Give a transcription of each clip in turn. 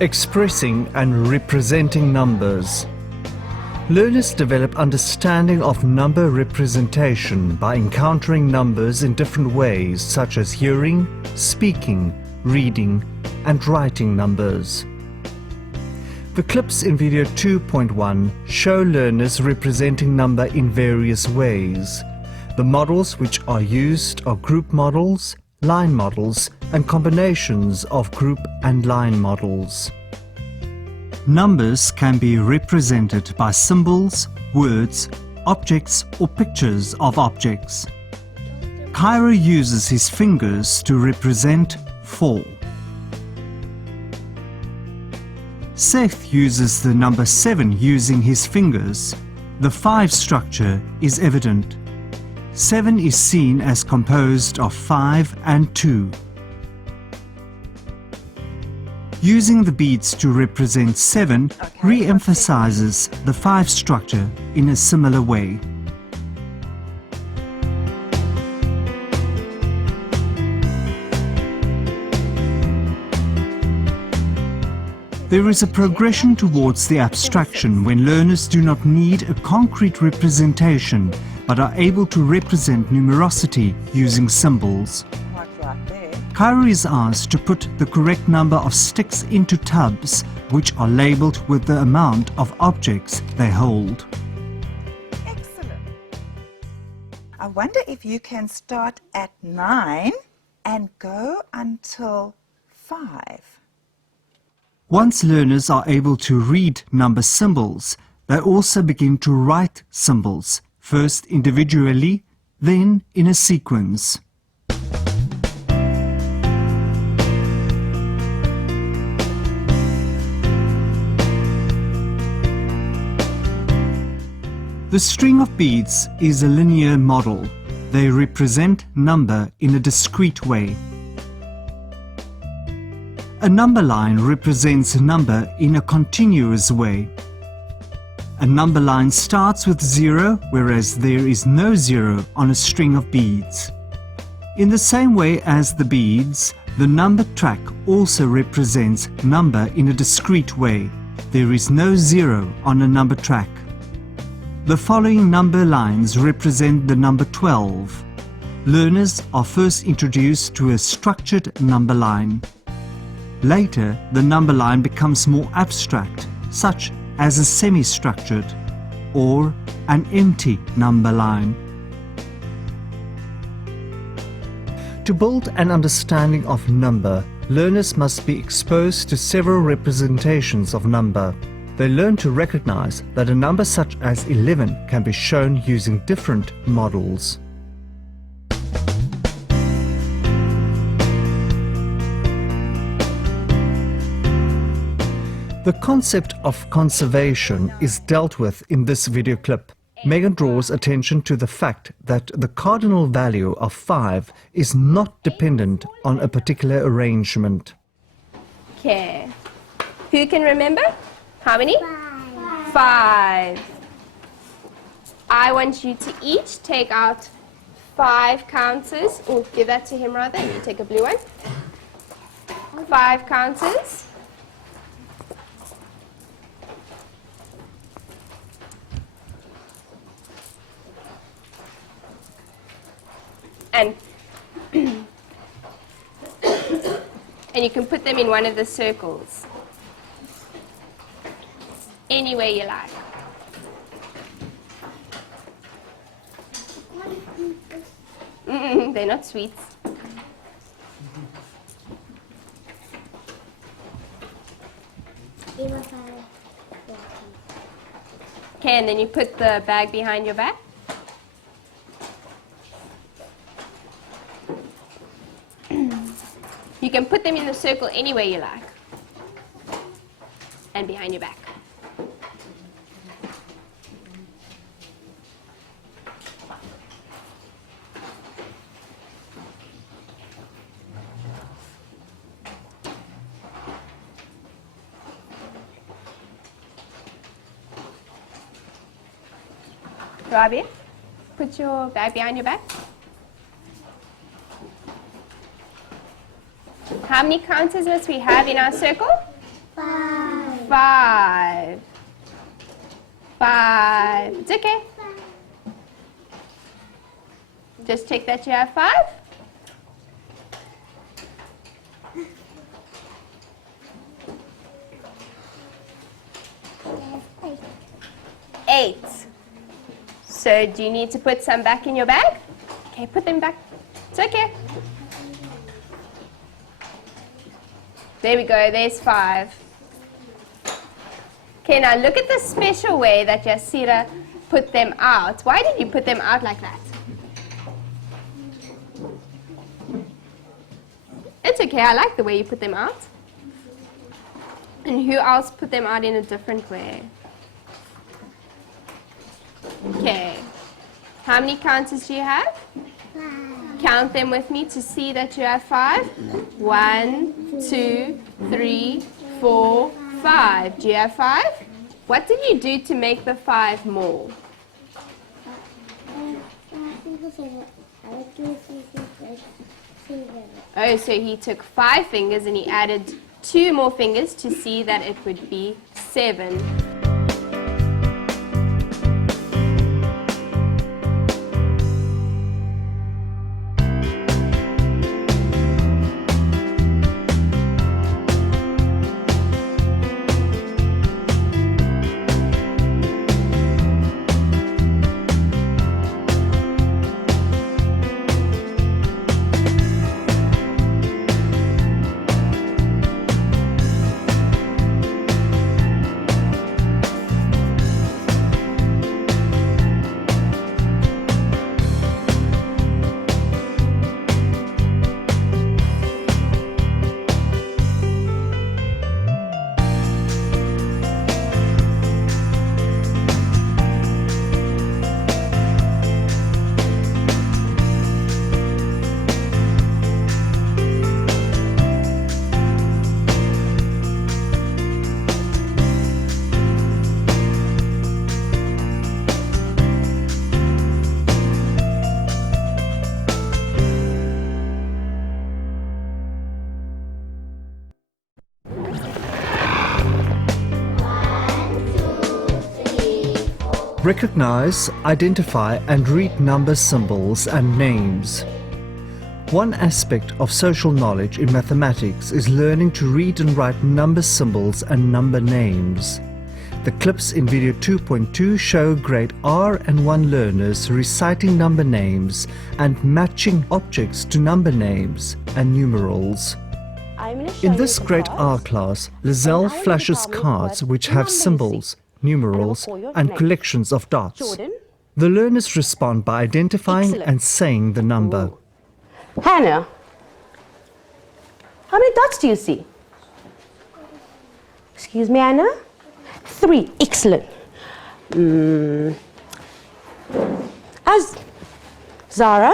Expressing and representing numbers. Learners develop understanding of number representation by encountering numbers in different ways, such as hearing, speaking, reading, and writing numbers. The clips in video 2.1 show learners representing number in various ways. The models which are used are group models, line models, and combinations of group and line models. Numbers can be represented by symbols, words, objects, or pictures of objects. Cairo uses his fingers to represent 4. Seth uses the number 7 using his fingers. The 5 structure is evident. 7 is seen as composed of 5 and 2. Using the beads to represent 7 re-emphasizes the 5 structure in a similar way. There is a progression towards the abstraction when learners do not need a concrete representation but are able to represent numerosity using symbols. Cairo is asked to put the correct number of sticks into tubs which are labelled with the amount of objects they hold. Excellent. I wonder if you can start at 9 and go until 5. Once learners are able to read number symbols, they also begin to write symbols, first individually, then in a sequence. The string of beads is a linear model. They represent number in a discrete way. A number line represents a number in a continuous way. A number line starts with 0, whereas there is no 0 on a string of beads. In the same way as the beads, the number track also represents number in a discrete way. There is no 0 on a number track. The following number lines represent the number 12. Learners are first introduced to a structured number line. Later, the number line becomes more abstract, such as a semi-structured or an empty number line. To build an understanding of number, learners must be exposed to several representations of number. They learn to recognize that a number such as 11 can be shown using different models. The concept of conservation is dealt with in this video clip. Megan draws attention to the fact that the cardinal value of 5 is not dependent on a particular arrangement. Okay. Who can remember? How many? 5. I want you to each take out 5 counters. Oh, give that to him rather. You take a blue one. 5 counters. And you can put them in one of the circles. Any way you like. They're not sweets. Okay, and then you put the bag behind your back. You can put them in the circle any way you like. And behind your back. Robbie, put your bag behind your back. How many counters must we have in our circle? 5. 5. 5. It's okay. Just check that you have 5. Eight. So do you need to put some back in your bag? Okay, put them back. It's okay. There we go, there's 5. Okay, now look at the special way that Yasira put them out. Why did you put them out like that? It's okay, I like the way you put them out. And who else put them out in a different way? Okay. How many counters do you have? 5. Count them with me to see that you have 5. 1, 2, 3, 4, 5. Do you have 5? What did you do to make the 5 more? Oh, so he took 5 fingers and he added 2 more fingers to see that it would be 7. Recognize, identify and read number symbols and names. One aspect of social knowledge in mathematics is learning to read and write number symbols and number names. The clips in video 2.2 show grade R and 1 learners reciting number names and matching objects to number names and numerals. In this grade R class, Lizelle flashes cards which have symbols, numerals and collections of dots. The learners respond by identifying and saying the number. Hannah, how many dots do you see? Excuse me, Hannah? 3. Excellent. As Zara?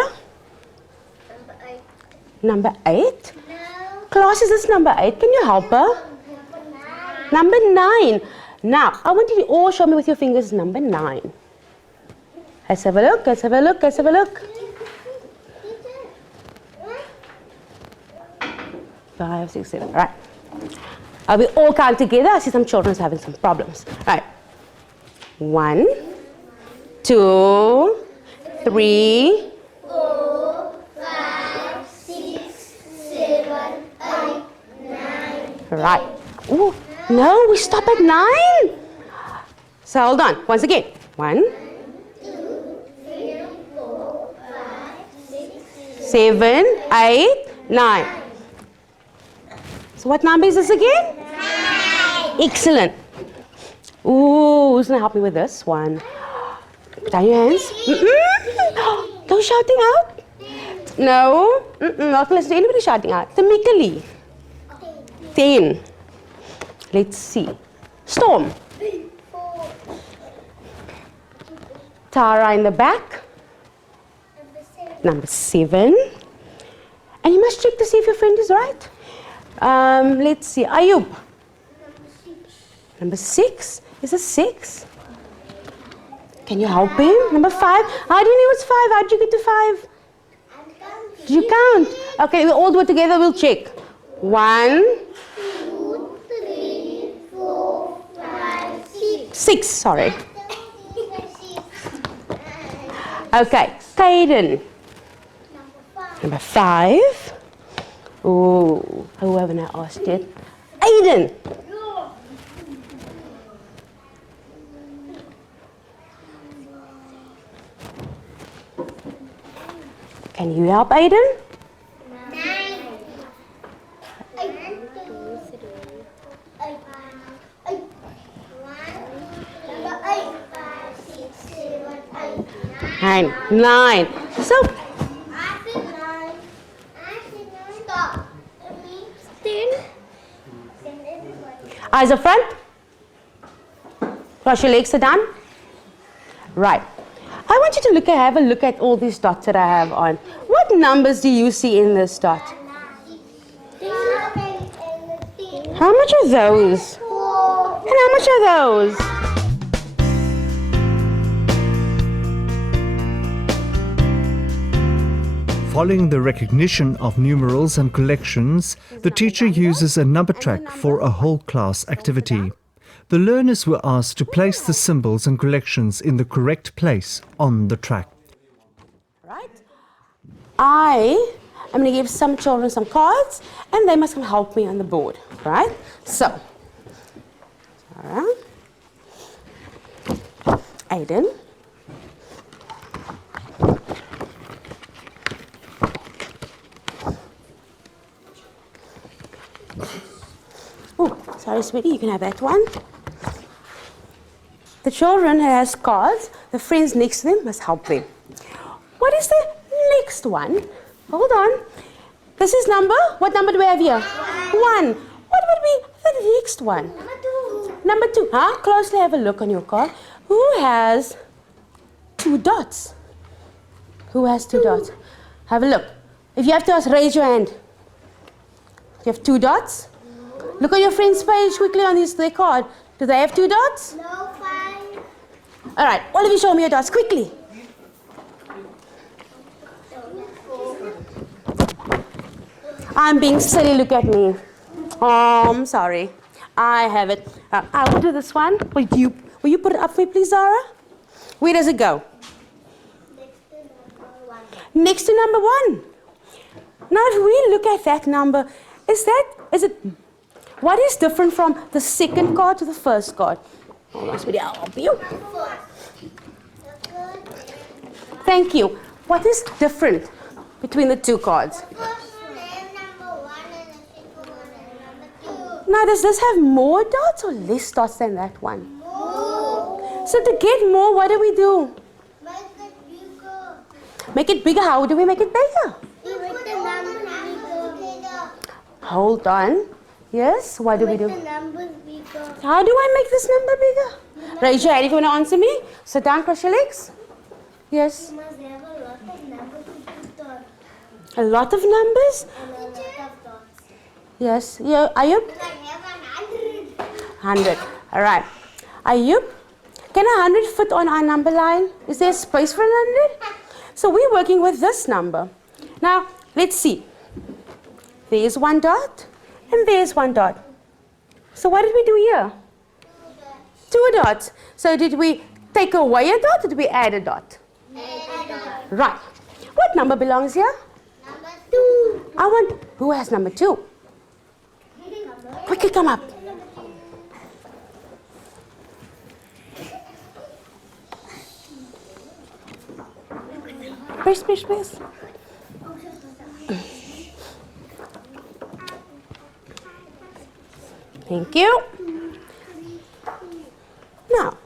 Number 8. No. Class, is this number 8? Can you help her? Number 9. Now, I want you to all show me with your fingers number 9. Let's have a look, let's have a look, let's have a look. 5, 6, 7. All right. We all count together. I see some children having some problems. All right. 1, 2, 3, 4, 5, 6, 7, 8, 9. Right. Ooh, no, we stop at 9. So hold on. Once again. 1, 2, 3, 4, 5, 6, 7, 8, 9. So what number is this again? 9. Excellent. Ooh, who's going to help me with this one? Down your hands. No shouting out. No. Not listen to anybody shouting out. Tamikali. 10. Let's see. Storm. 4. Tara in the back. Number 7. And you must check to see if your friend is right. Let's see. Ayub. Number 6. Is this 6? Can you help him? Number 5. How do you know it's 5? How did you get to 5? Did you count? Okay, we'll all do it together. We'll check. 1, 2, 3, 4, 6, sorry. Okay, Caden. Number 5. Oh, who haven't I asked yet? Aiden. Can you help Aiden? 9. 8. 8. 8. 1. 5, 6, 7, 8, 9. 9. So, I said 9. I said 9. Stop. It means 10. Send everybody. eyes up front. Cross your legs, sit down. Right. I want you to have a look at all these dots that I have on. What numbers do you see in this dot? How much are those? And how much are those? Following the recognition of numerals and collections, the teacher uses a number track for a whole class activity. The learners were asked to place the symbols and collections in the correct place on the track. Right. I am going to give some children some cards and they must come help me on the board. Right? So, Sarah, Aiden, oh, sorry, sweetie, you can have that one. The children has cards. The friends next to them must help them. What is the next one? Hold on. This is number, what number do we have here? 1. What would be the next one? Number 2. Huh? Closely have a look on your card. Who has 2 dots? Who has 2 dots? Have a look. If you have to ask, raise your hand. You have 2 dots? Look on your friend's page quickly on their card. Do they have 2 dots? No, 5. All right, all of you show me your dots quickly. I'm being silly, look at me. Oh, I'm sorry. I have it. I will do this one. Will you put it up for me, please, Zara? Where does it go? Next to number 1. Now, if we look at that number, what is different from the second card to the first card? Hold on, sweetie, I'll help you. Thank you. What is different between the 2 cards? Now, does this have more dots or less dots than that one? More. So to get more, what do we do? Make it bigger. Make it bigger. How do we make it bigger? You put the numbers bigger. Hold on. Yes, what do we do? Make the numbers bigger. How do I make this number bigger? Raise your hand if you want to answer me. Sit down, cross your legs. Yes. You must have a lot of numbers to put on. A lot of numbers? And a lot of dots. Yes. Yeah. Ayub? I have 100. 100. All right. Ayub, can 100 fit on our number line? Is there space for 100? So we're working with this number. Now, let's see. There's 1 dot and there's 1 dot. So what did we do here? 2 dots. So did we take away a dot or did we add a dot? Right. What number belongs here? Number 2. I want, who has number 2? Quickly come up. Press, press, press. Thank you. Now,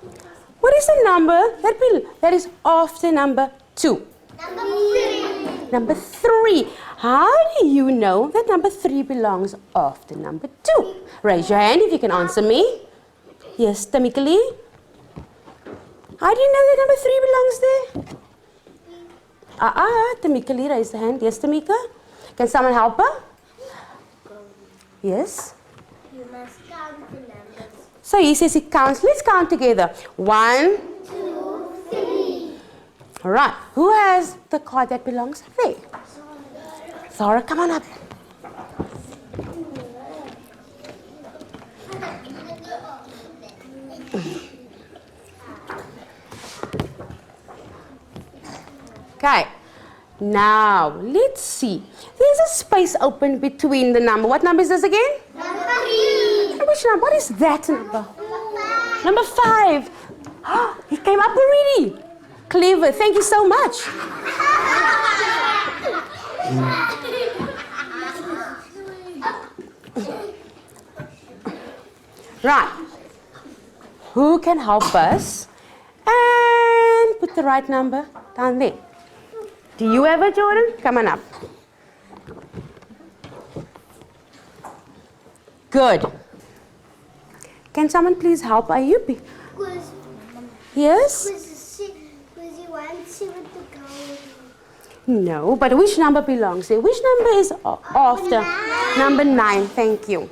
what is the number that is after number 2? Number 3. Number 3. How do you know that number 3 belongs after number 2? Raise your hand if you can answer me. Yes, Tamikali. How do you know that number 3 belongs there? Tamikali, raise the hand. Yes, Tamika. Can someone help her? Yes. You must count the numbers. So he says he counts. Let's count together. 1, 2, 3. All right. Who has the card that belongs there? Zara, come on up. Okay. Now, let's see. There's a space open between the number. What number is this again? Number 3. Which number? What is that number? Number 5. Number 5. He came up already. Clever. Thank you so much. Right. Who can help us and put the right number down there? Do you have it, Jordan? Come on up. Good. Can someone please help Ayubi? Yes? Was you want to with the gold? No, but which number belongs there? Which number is after? Number 9. Thank you.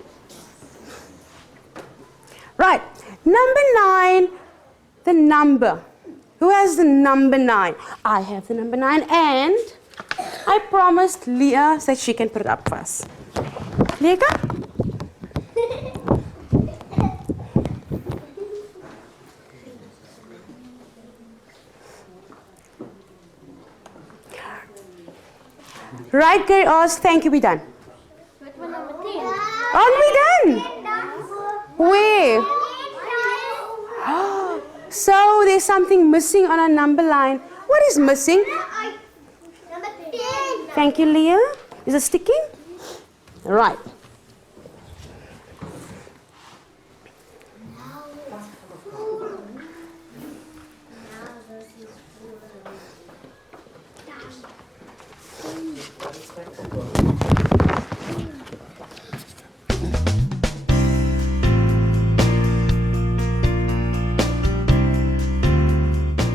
Right. Number 9, the number. Who has the number 9? I have the number 9, and I promised Leah that she can put it up for us. Leah, come. Right, great, Oz. Thank you, we're done. Aren't we done? Where? So there's something missing on our number line. What is missing? Number 10. Thank you, Leah. Is it sticking? Right.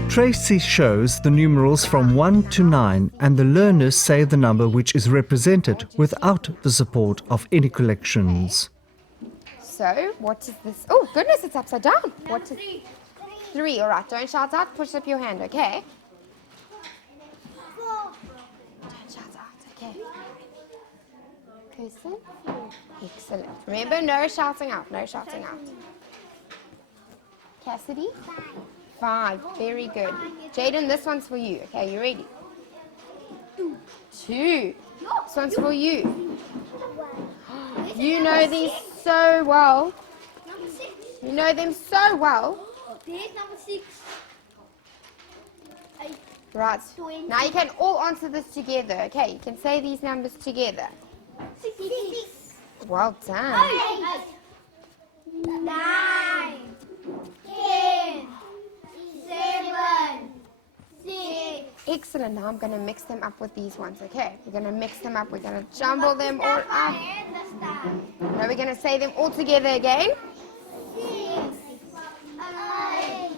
Tracy shows the numerals from 1 to 9 and the learners say the number which is represented without the support of any collections. So, what is this? Oh, goodness, it's upside down. What is 3? All right, don't shout out. Push up your hand, okay? Don't shout out, okay? Person? Excellent. Remember, no shouting out. No shouting out. Cassidy? 5. Very good. Jaden, this one's for you. Okay, you ready? 2. This one's for you. You know these so well. Number 6. You know them so well. There's number 6. Right. Now you can all answer this together. Okay, you can say these numbers together. 6. Well done. 9. 10. 7. 6. Excellent. Now I'm going to mix them up with these ones, okay? We're going to mix them up. We're going to jumble them all up. Now we're going to say them all together again. 6. 8.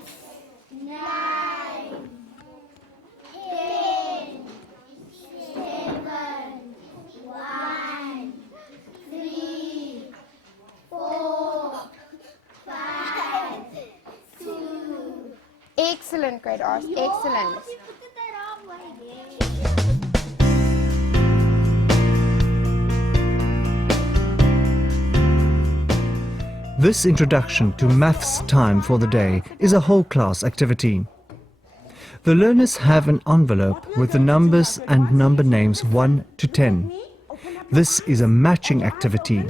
9. 10. 7. 1. 3. 4. 5. 2. Excellent, great Ars. Excellent. This introduction to maths time for the day is a whole class activity. The learners have an envelope with the numbers and number names 1 to 10. This is a matching activity.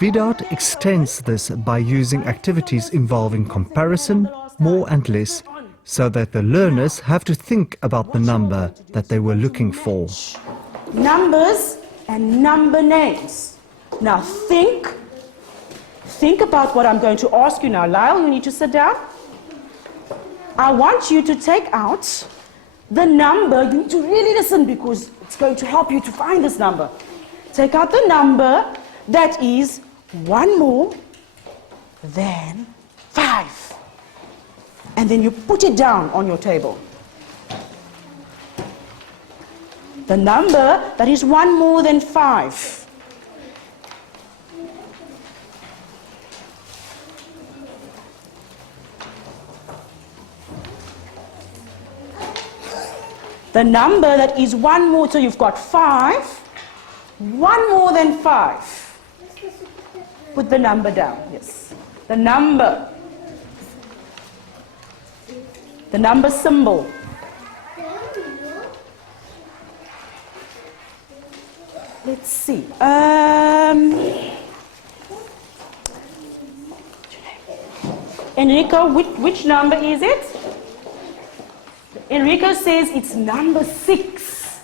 Vidart extends this by using activities involving comparison, more and less, so that the learners have to think about the number that they were looking for. Numbers and number names. Now think about what I'm going to ask you now. Lyle, you need to sit down. I want you to take out the number. You need to really listen because it's going to help you to find this number. Take out the number that is 1 more than 5. And then you put it down on your table. The number that is 1 more than 5. The number that is 1 more, so you've got 5. 1 more than 5. Put the number down, yes. The number symbol. Let's see. Enrico, which number is it? Enrico says it's number 6.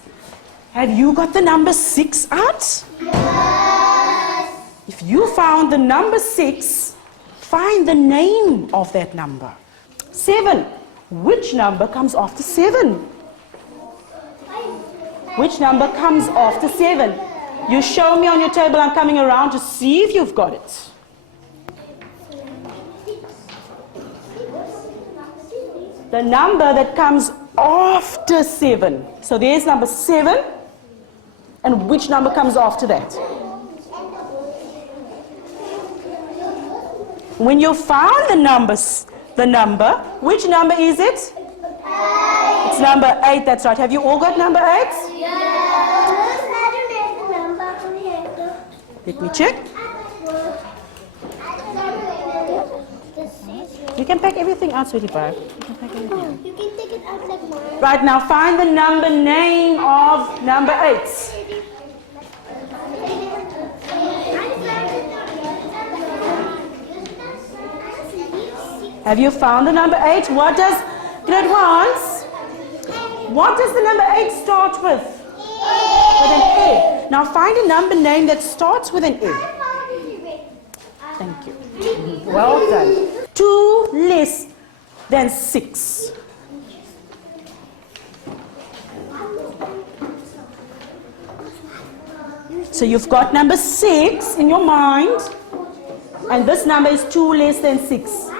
Have you got the number 6 out? Yes. If you found the number 6, find the name of that number. 7. Which number comes after 7? Which number comes after 7? You show me on your table, I'm coming around to see if you've got it. The number that comes after 7. So there's number 7. And which number comes after that? When you found the number, which number is it? 8. It's number 8, that's right. Have you all got number 8? Yes. Let me check. You can pack everything out, sweetie pie. You can pack everything out. You can take it out like mine. Right, now find the number name of number 8. Have you found the number 8? What does, grade 1s? What does the number 8 start with? With an A. Now find a number name that starts with an A. Thank you. Well done. 2 less than 6. So you've got number 6 in your mind. And this number is 2 less than 6.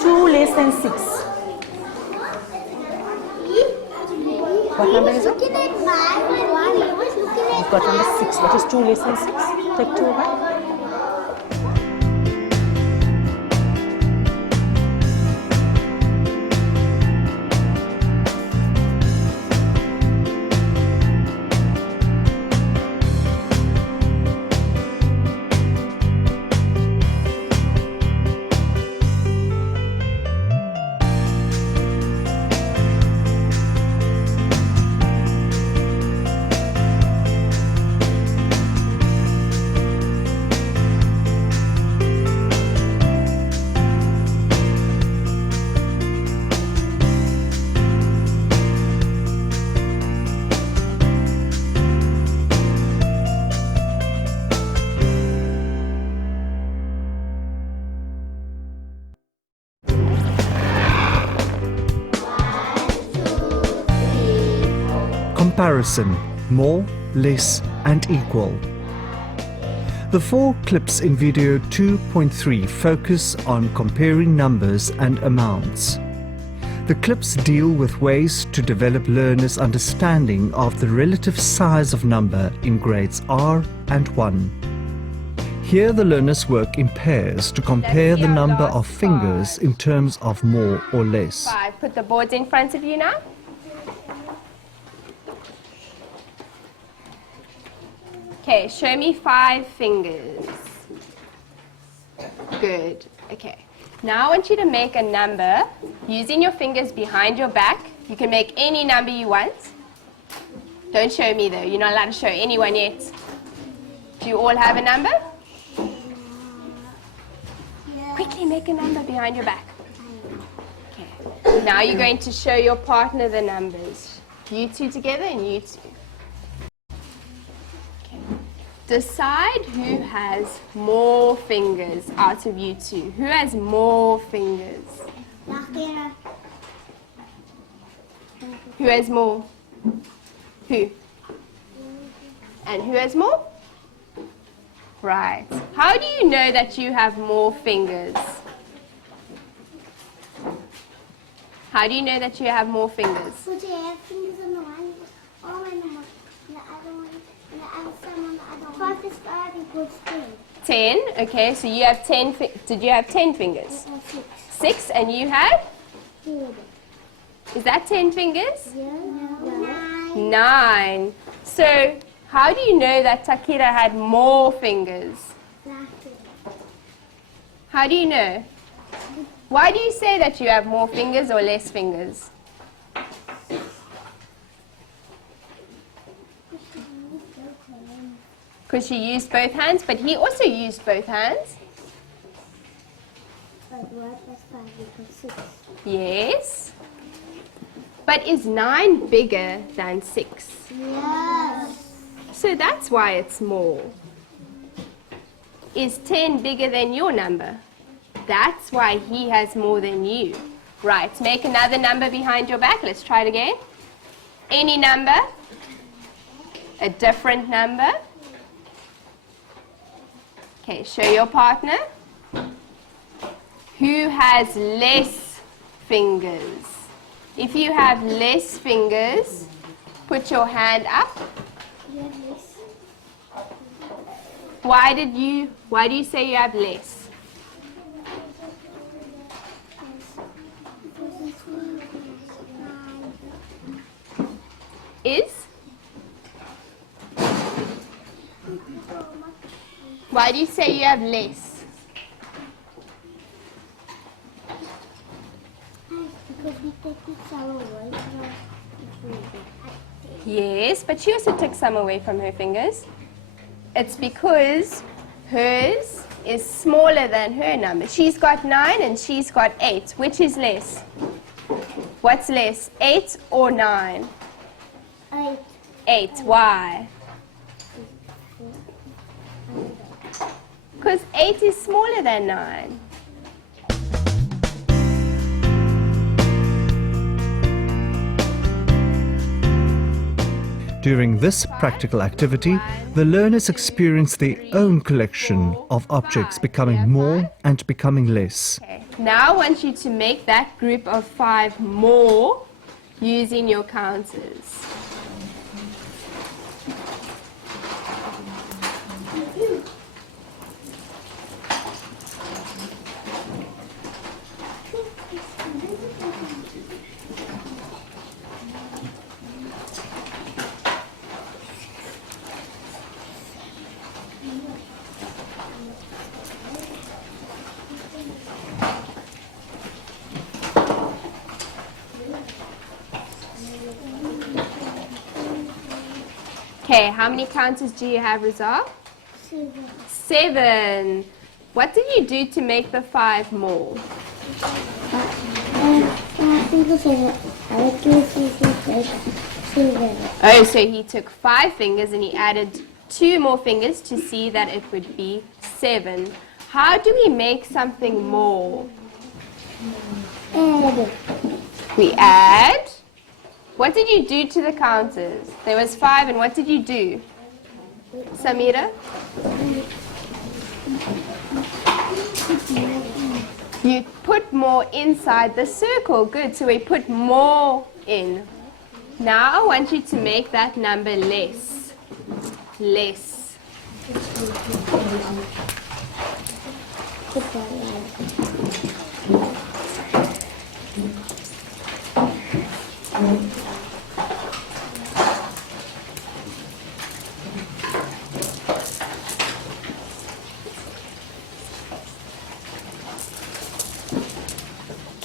2 less than 6. What number is it? You've got number 6. What is 2 less than 6? Take 2 away. Comparison, more, less and equal. The 4 clips in video 2.3 focus on comparing numbers and amounts. The clips deal with ways to develop learners' understanding of the relative size of number in grades R and 1. Here the learners work in pairs to compare the number of fingers in terms of more or less. 5. Put the boards in front of you now. Okay, show me 5 fingers. Good. Okay. Now I want you to make a number using your fingers behind your back. You can make any number you want. Don't show me though. You're not allowed to show anyone yet. Do you all have a number? Quickly make a number behind your back. Okay. Now you're going to show your partner the numbers. You two together and you two. Decide who has more fingers out of you two. Who has more fingers? Who has more? Who? And who has more? Right. How do you know that you have more fingers? How do you know that you have more fingers? Put your fingers on the one, all in the other one. And the other side on the other one. 5 is 5 equals 10. 10. Okay, so you have 10. Did you have 10 fingers? 6. 6, and you had? 4. Is that 10 fingers? Yeah. 9. 9. So, how do you know that Takira had more fingers? How do you know? Why do you say that you have more fingers or less fingers? because she used both hands, but he also used both hands. But what was 5 equals 6? Yes. But is 9 bigger than 6? Yes. So that's why it's more. Is 10 bigger than your number? That's why he has more than you. Right, make another number behind your back. Let's try it again. Any number. A different number. Okay, show your partner. Who has less fingers? If you have less fingers, put your hand up. Yes. Why do you say you have less? Is? Why do you say you have less? Because we take some away from Yes, but she also took some away from her fingers. It's because hers is smaller than her number. She's got 9 and she's got 8. Which is less? What's less, 8 or 9? 8. 8. Why? Because 8 is smaller than 9. During this practical activity, the learners experience their own collection of objects becoming more and becoming less. Okay. Now I want you to make that group of 5 more using your counters. Okay, how many counters do you have, Rizal? 7. 7. What did you do to make the 5 more? Oh, so he took 5 fingers and he added 2 more fingers to see that it would be 7. How do we make something more? We add. What did you do to the counters? There was 5, and what did you do? Samira? You put more inside the circle. Good, so we put more in. Now I want you to make that number less. Less.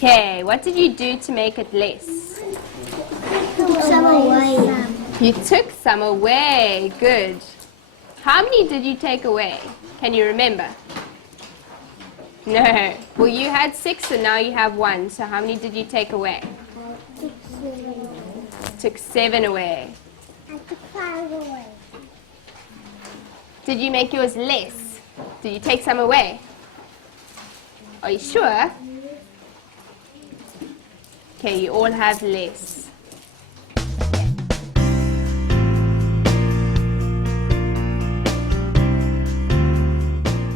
Okay, what did you do to make it less? Some away. You took some away. Good. How many did you take away? Can you remember? No. Well, you had 6 and now you have 1. So how many did you take away? I took 7. Took 7 away. I took 5 away. Did you make yours less? Did you take some away? Are you sure? Okay, you all have less.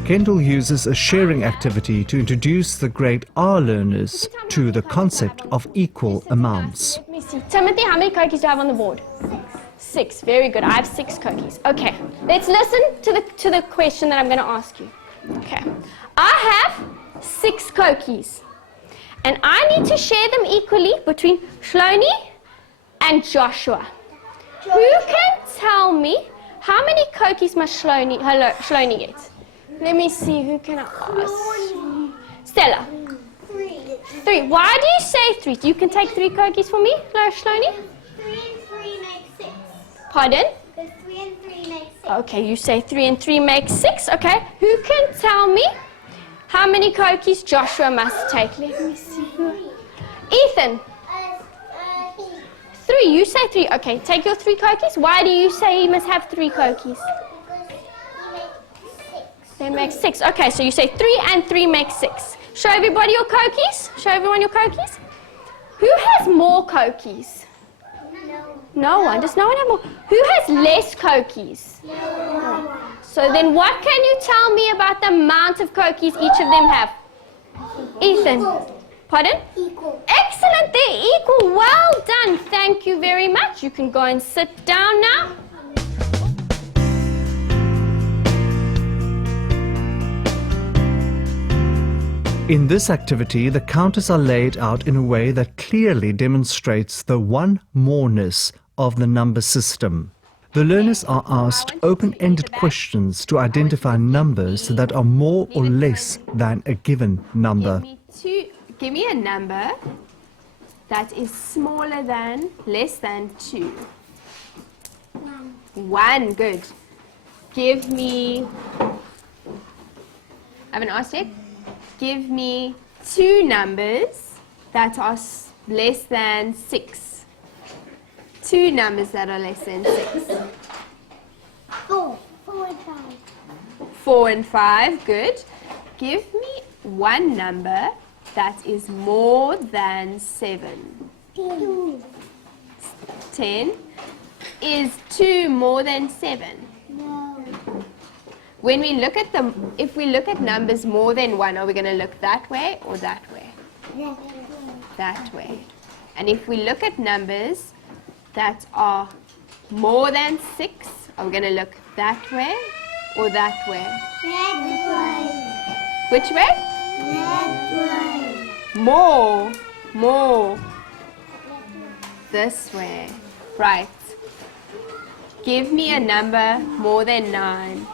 Kendall uses a sharing activity to introduce the grade R learners to the concept of equal amounts. Let me see. Timothy, how many cookies do I have on the board? 6. Very good. I have 6 cookies. Okay. Let's listen to the question that I'm going to ask you. Okay. I have 6 cookies. And I need to share them equally between Shloni and Joshua. Who can tell me how many cookies must Shloni get? Let me see. Who can I ask? Stella. 3. Why do you say 3? You can take 3 cookies for me, Shloni? 3 and 3 make 6. Pardon? Because 3 and 3 make 6. Okay, you say 3 and 3 make 6. Okay, who can tell me how many cookies Joshua must take? Let me see. Ethan. 3. You say 3. Okay, take your 3 cookies. Why do you say he must have 3 cookies? They make 6. Okay, so you say 3 and 3 make 6. Show everybody your cookies. Show everyone your cookies. Who has more cookies? No one. Does no one have more? Who has less cookies? No. So then what can you tell me about the amount of cookies each of them have? Ethan. Pardon? Equal. Excellent, they're equal. Well done. Thank you very much. You can go and sit down now. In this activity, the counters are laid out in a way that clearly demonstrates the one-moreness of the number system. The learners are asked open-ended questions to identify numbers that are more or less than a given number. Give me a number that is smaller than, less than 2. 1, good. Give me, I haven't asked yet. Give me 2 numbers that are less than 6. 2 numbers that are less than 6. 4. 4 and 5. 4 and 5, good. Give me 1 number that is more than 7. 2. 10. Is 2 more than 7? No. When we look at them, if we look at numbers more than 1, are we going to look that way or that way? That way. And if we look at numbers that are more than 6, are we going to look that way or that way? That Which way? way. That way. More. This way. Right. Give me a number more than 9.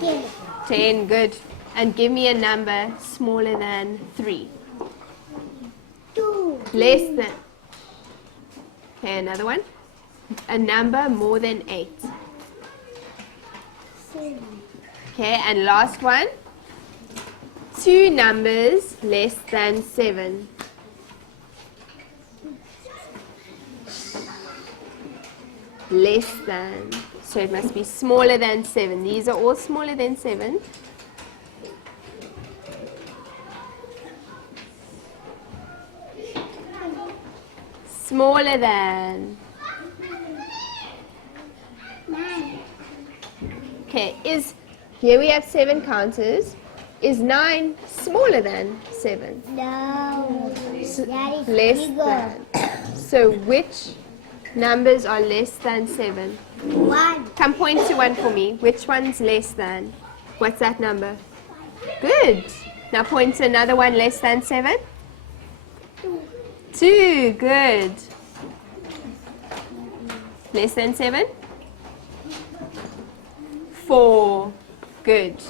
10. 10, good. And give me a number smaller than 3. 2. Less than. Okay, another one. A number more than 8. 7. Okay, and last one. 2 numbers less than 7. Less than. So it must be smaller than 7. These are all smaller than 7. Smaller than. 9. Okay, here we have 7 counters. Is 9 smaller than 7? No. That is Less bigger. than. So which numbers are less than 7? 1. Come point to one for me. Which one's less than? What's that number? Good. Now point to another one less than 7. 2. Good. Less than 7? 4. Good.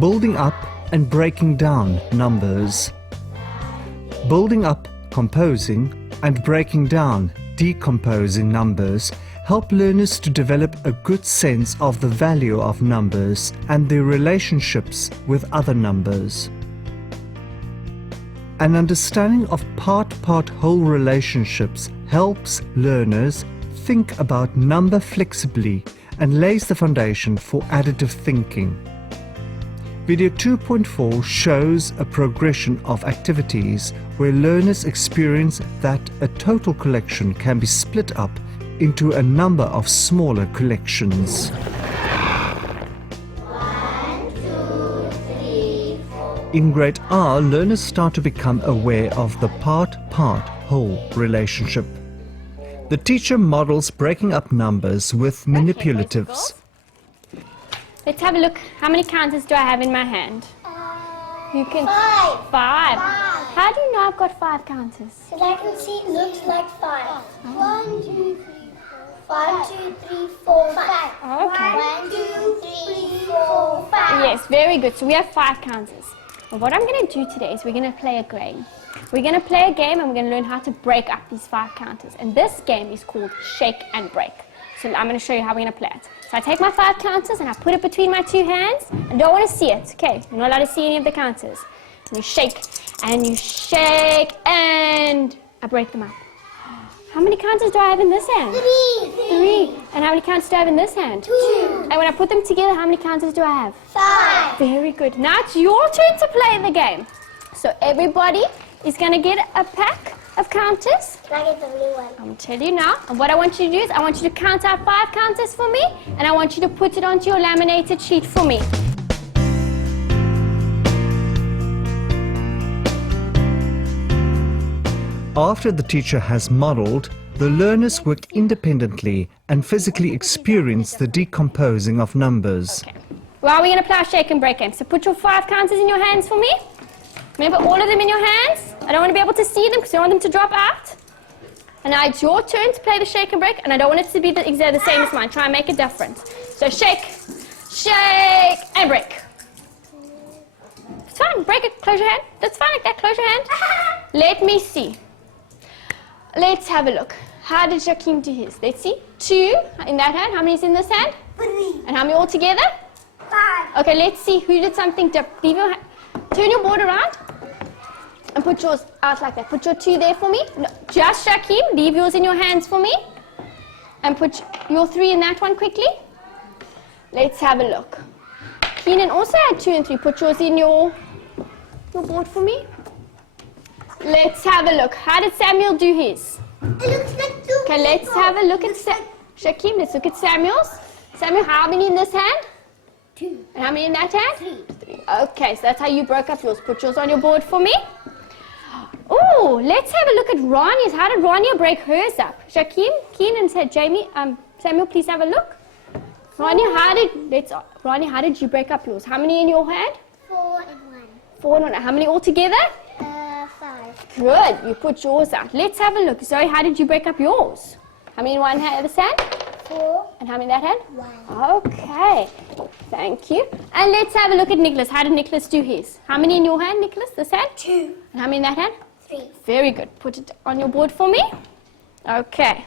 Building up and breaking down numbers. Building up, composing, and breaking down, decomposing numbers help learners to develop a good sense of the value of numbers and their relationships with other numbers. An understanding of part-part-whole relationships helps learners think about number flexibly and lays the foundation for additive thinking. Video 2.4 shows a progression of activities where learners experience that a total collection can be split up into a number of smaller collections. 1, 2, 3, 4. In grade R, learners start to become aware of the part-part-whole relationship. The teacher models breaking up numbers with manipulatives. Let's have a look. How many counters do I have in my hand? You can 5. 5. How do you know I've got 5 counters? So I can see it looks like 5. 1, 2, 3, 1, 2, 3, 4, 5. Okay. 1, 2, 3, 4, 5. Yes, very good. So we have 5 counters. And what I'm going to do today is we're going to play a game. We're going to play a game and we're going to learn how to break up these 5 counters. And this game is called Shake and Break. So I'm going to show you how we're going to play it. So I take my 5 counters and I put it between my 2 hands. I don't want to see it. Okay, you're not allowed to see any of the counters. And you shake and I break them up. How many counters do I have in this hand? 3. And how many counters do I have in this hand? 2. And when I put them together, how many counters do I have? 5. Very good. Now it's your turn to play the game. So everybody is going to get a pack of counters. Can I get the blue one? I'm going to tell you now. And what I want you to do is I want you to count out 5 counters for me. And I want you to put it onto your laminated sheet for me. After the teacher has modeled, the learners work independently and physically experience the decomposing of numbers. Okay. Well, we're going to play our shake and break game. So put your 5 counters in your hands for me. Remember, all of them in your hands. I don't want to be able to see them because I want them to drop out. And now it's your turn to play the shake and break, and I don't want it to be exactly the same as mine. Try and make it different. So shake, and break. It's fine. Break it. Close your hand. That's fine like that. Close your hand. Let me see. Let's have a look. How did Joachim do his? Let's see. 2 in that hand. How many is in this hand? 3. And how many all together? 5. Okay, let's see who did something different. Leave your turn your board around and put yours out like that. Put your 2 there for me. No, just Joachim, leave yours in your hands for me. And put your 3 in that one quickly. Let's have a look. Keenan also had 2 and 3. Put yours in your board for me. Let's have a look. How did Samuel do his? It looks like 2. Okay, let's have a look at Joachim. Let's look at Samuel's. Samuel, how many in this hand? 2. And how many in that hand? 3. Okay, so that's how you broke up yours. Put yours on your board for me. Oh, let's have a look at Rania's. How did Rania break hers up? Joachim, Keenan said, Samuel, please have a look. Rania, how did you break up yours? How many in your hand? 4 and 1. 4 and 1. How many altogether? 5. Good, you put yours out. Let's have a look. Zoe, how did you break up yours? How many in one hand, this hand? 4. And how many in that hand? 1. Okay, thank you. And let's have a look at Nicholas. How did Nicholas do his? How many in your hand, Nicholas, this hand? 2. And how many in that hand? 3. Very good. Put it on your board for me. Okay.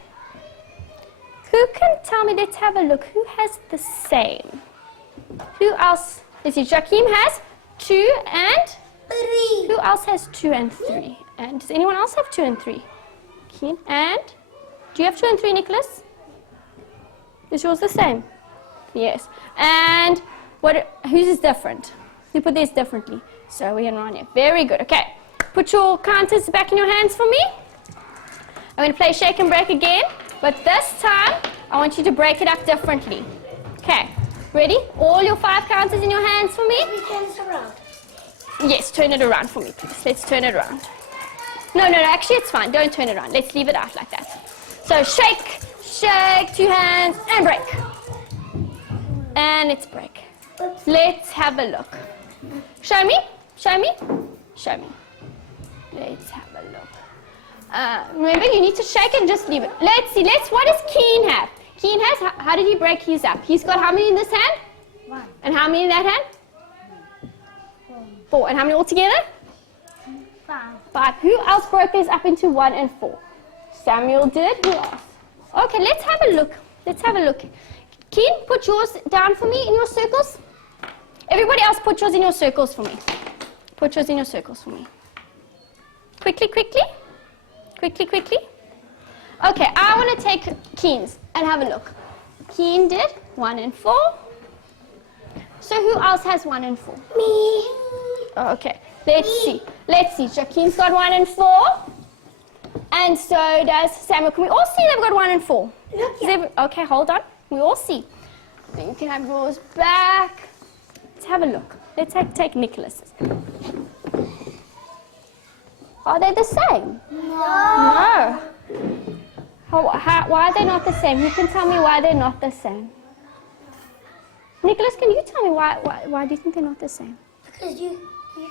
Who can tell me? Let's have a look. Who has the same? Who else? Let's see. Joachim has 2 and 3. who else has 2 and 3? And does anyone else have 2 and 3? Keen. And do you have 2 and 3, Nicholas? Is yours the same? Yes. And whose is different? You put theirs differently. Zoe and Rania. Very good. Okay. Put your counters back in your hands for me. I'm going to play shake and break again, but this time I want you to break it up differently. Okay. Ready? All your 5 counters in your hands for me. We turn this around. Yes, turn it around for me, please. Let's turn it around. No, actually it's fine. Don't turn it around. Let's leave it out like that. So shake, 2 hands, and break. And it's break. Oops. Let's have a look. Show me. Let's have a look. Remember, you need to shake it and just leave it. Let's see. What does Keen have? Keen has, how did he break his up? He's got how many in this hand? 1. And how many in that hand? 4. And how many altogether? 5. Who else broke theirs up into 1 and 4? Samuel did. Who else? Okay, let's have a look. Let's have a look. Keen, put yours down for me in your circles. Everybody else, put yours in your circles for me. Put yours in your circles for me. Quickly, quickly. Quickly, quickly. Okay, I want to take Keen's and have a look. Keen did 1 and 4. So who else has 1 and 4? Me. Okay, let's see. Let's see. Shakeen's got 1 and 4. And so does Samuel. Can we all see they've got 1 and 4? Okay, hold on. We all see. Then you can have yours back. Let's have a look. Let's take Nicholas's. Are they the same? No. Why are they not the same? Who can tell me why they're not the same? Nicholas, can you tell me why do you think they're not the same? Because you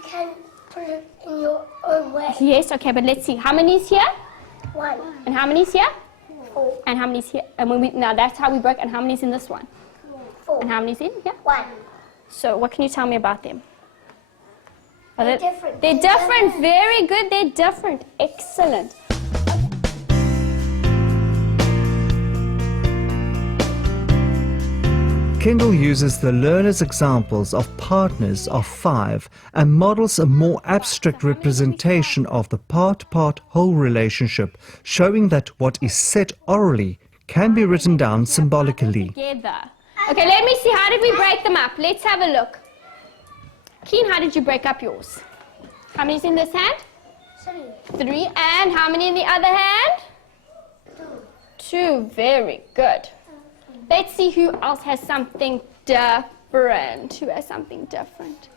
can put it in your own way. Yes, okay, but let's see. How many is here? 1. And how many is here? 4. And how many is here? And now that's how we broke. And how many is in this one? 4. And how many is in here? 1. So what can you tell me about them? They're different. They're different. Very good. They're different. Excellent. Kendall uses the learner's examples of partners of 5 and models a more abstract representation of the part-part-whole relationship, showing that what is said orally can be written down symbolically. Together. Okay, let me see. How did we break them up? Let's have a look. Keen, how did you break up yours? How many's in this hand? 3. 3. And how many in the other hand? 2. Very good. Let's see who else has something different. Who has something different?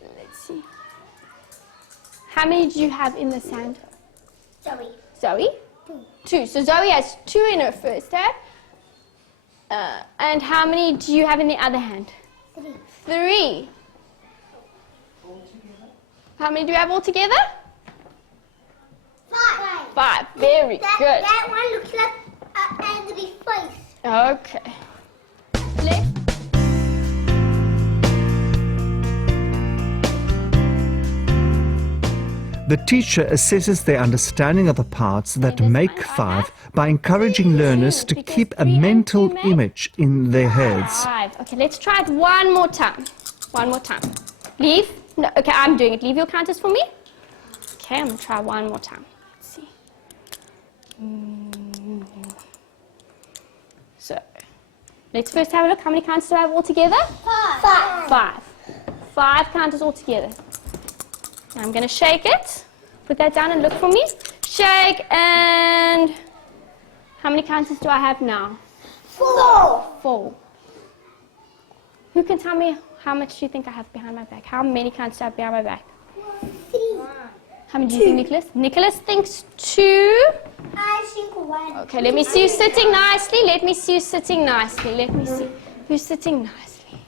Let's see. How many do you have in this hand? Zoe. Zoe? 2. So Zoe has 2 in her first hand. And how many do you have in the other hand? 3. How many do you have all together? 5. 5. Very good. That one looks like an angry face. Okay. Let's The teacher assesses their understanding of the parts that make 5 by encouraging learners to keep a mental image in their heads. 5. Okay, let's try it one more time. One more time. Leave. No, okay, I'm doing it. Leave your counters for me. Okay, I'm going to try one more time. Let's see. So, let's first have a look. How many counters do I have all together? 5. 5. 5 counters all together. Now I'm going to shake it. Put that down and look for me. Shake, and how many counters do I have now? 4. 4. Who can tell me how much do you think I have behind my back? How many counters do I have behind my back? 3. How many do you think, Nicholas? Nicholas thinks 2. I think 1. Okay, let me see you sitting nicely. Let me see you sitting nicely. Let me see. Who's sitting nicely?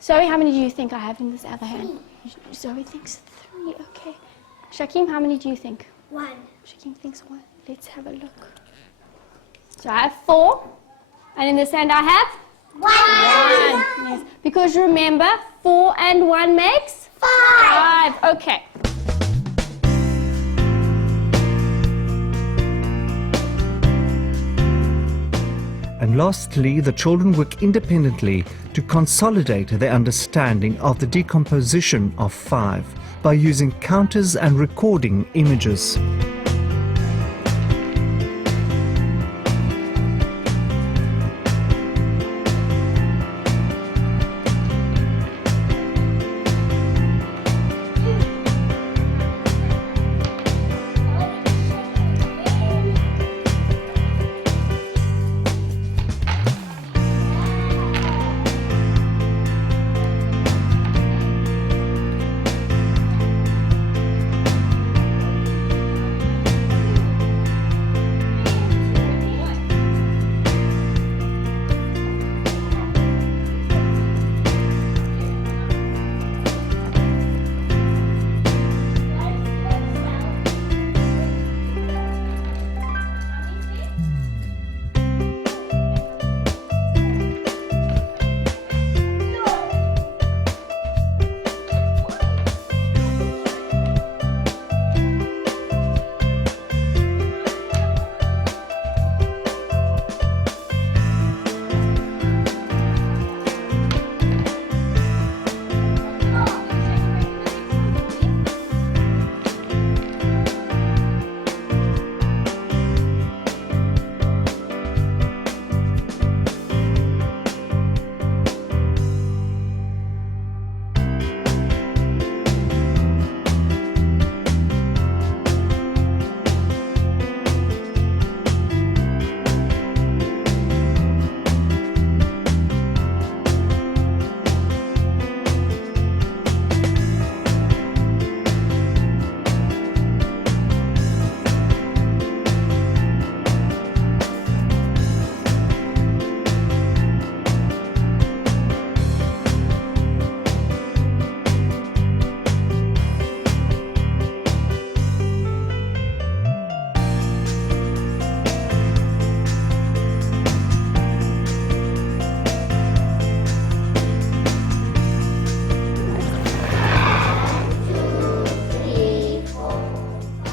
Zoe, how many do you think I have in this other hand? Zoe thinks 3. Okay. Shakim, how many do you think? 1. Shakim thinks 1. Let's have a look. So I have 4. And in this hand I have 1. 1. Yes. Because remember, 4 and 1 makes 5. Okay. And lastly, the children work independently to consolidate their understanding of the decomposition of 5 by using counters and recording images.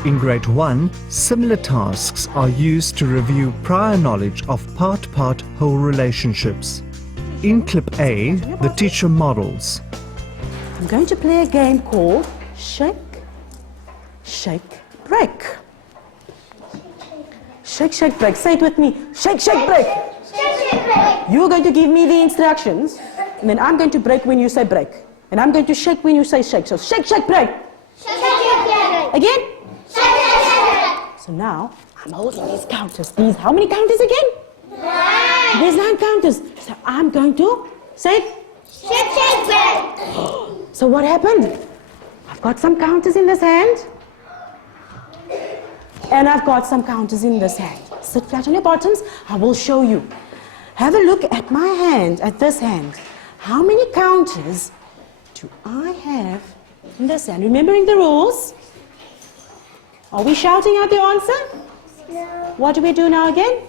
In Grade 1, similar tasks are used to review prior knowledge of part-part whole relationships. In Clip A, the teacher models. I'm going to play a game called Shake, Shake, Break. Shake, shake, break. Say it with me. Shake, shake, break. Shake, shake, break. You're going to give me the instructions, and then I'm going to break when you say break. And I'm going to shake when you say shake. So shake, shake, break. Shake, shake, break. Again. Shake, shake, break. So now I'm holding these counters. These, how many counters again? 9. There's 9 counters. So I'm going to say it. Shake, shake, break. So what happened? I've got some counters in this hand. And I've got some counters in this hand. Sit flat on your bottoms. I will show you. Have a look at my hand, at this hand. How many counters do I have in this hand? Remembering the rules? Are we shouting out the answer? No. What do we do now again?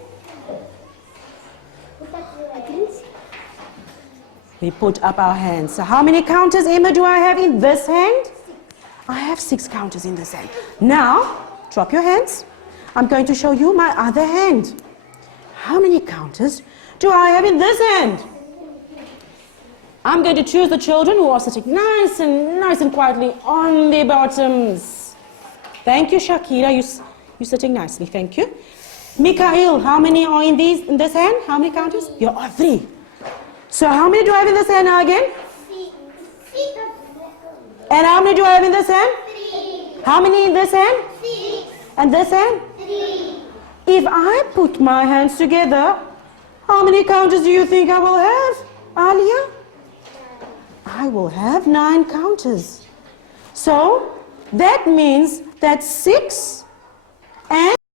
We put up our hands. So how many counters, Emma, do I have in this hand? I have 6 counters in this hand. Now, drop your hands. I'm going to show you my other hand. How many counters do I have in this hand? I'm going to choose the children who are sitting nice and quietly on their bottoms. Thank you, Shakira. You're sitting nicely. Thank you. Mikhail, how many are in this hand? How many counters? You are 3. So how many do I have in this hand now again? 6. And how many do I have in this hand? 3. How many in this hand? 6. And this hand? 3. If I put my hands together, how many counters do you think I will have, Alia? I will have 9 counters. So that means that 6 and